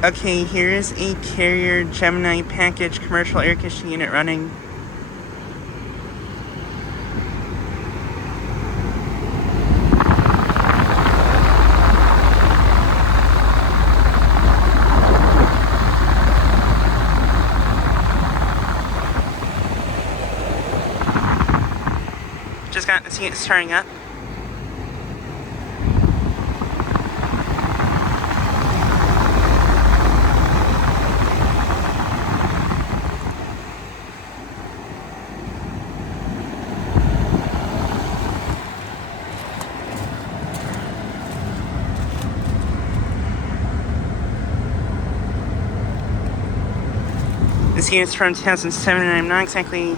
Okay, here's a Carrier Gemini package commercial air conditioning unit running. Just got to see it starting up. This unit's from 2007 and I'm not exactly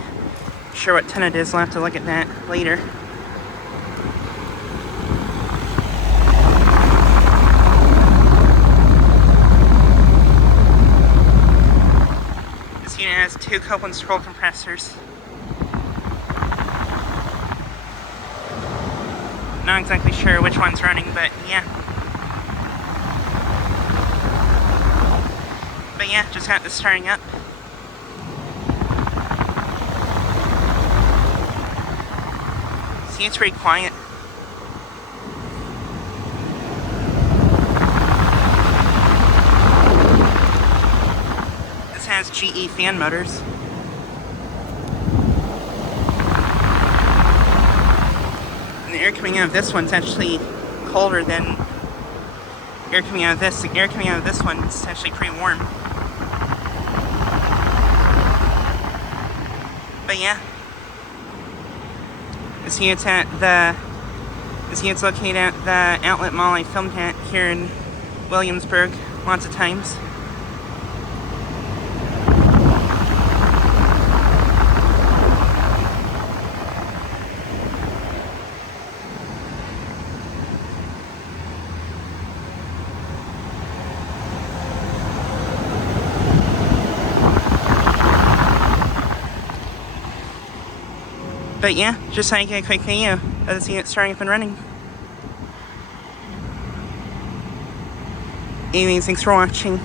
sure what ton it is. We'll have to look at that later. This unit has 2 Copeland scroll compressors. Not exactly sure which one's running, but yeah. But yeah, just got this starting up. See, it's pretty quiet. This has GE fan motors. And the air coming out of this one's actually colder than air coming out of this. The air coming out of this one's actually pretty warm. But yeah. This unit's located at the outlet mall I filmed at here in Williamsburg lots of times. But yeah, just so I get a quick video of this unit starting up and running. Anyways, thanks for watching.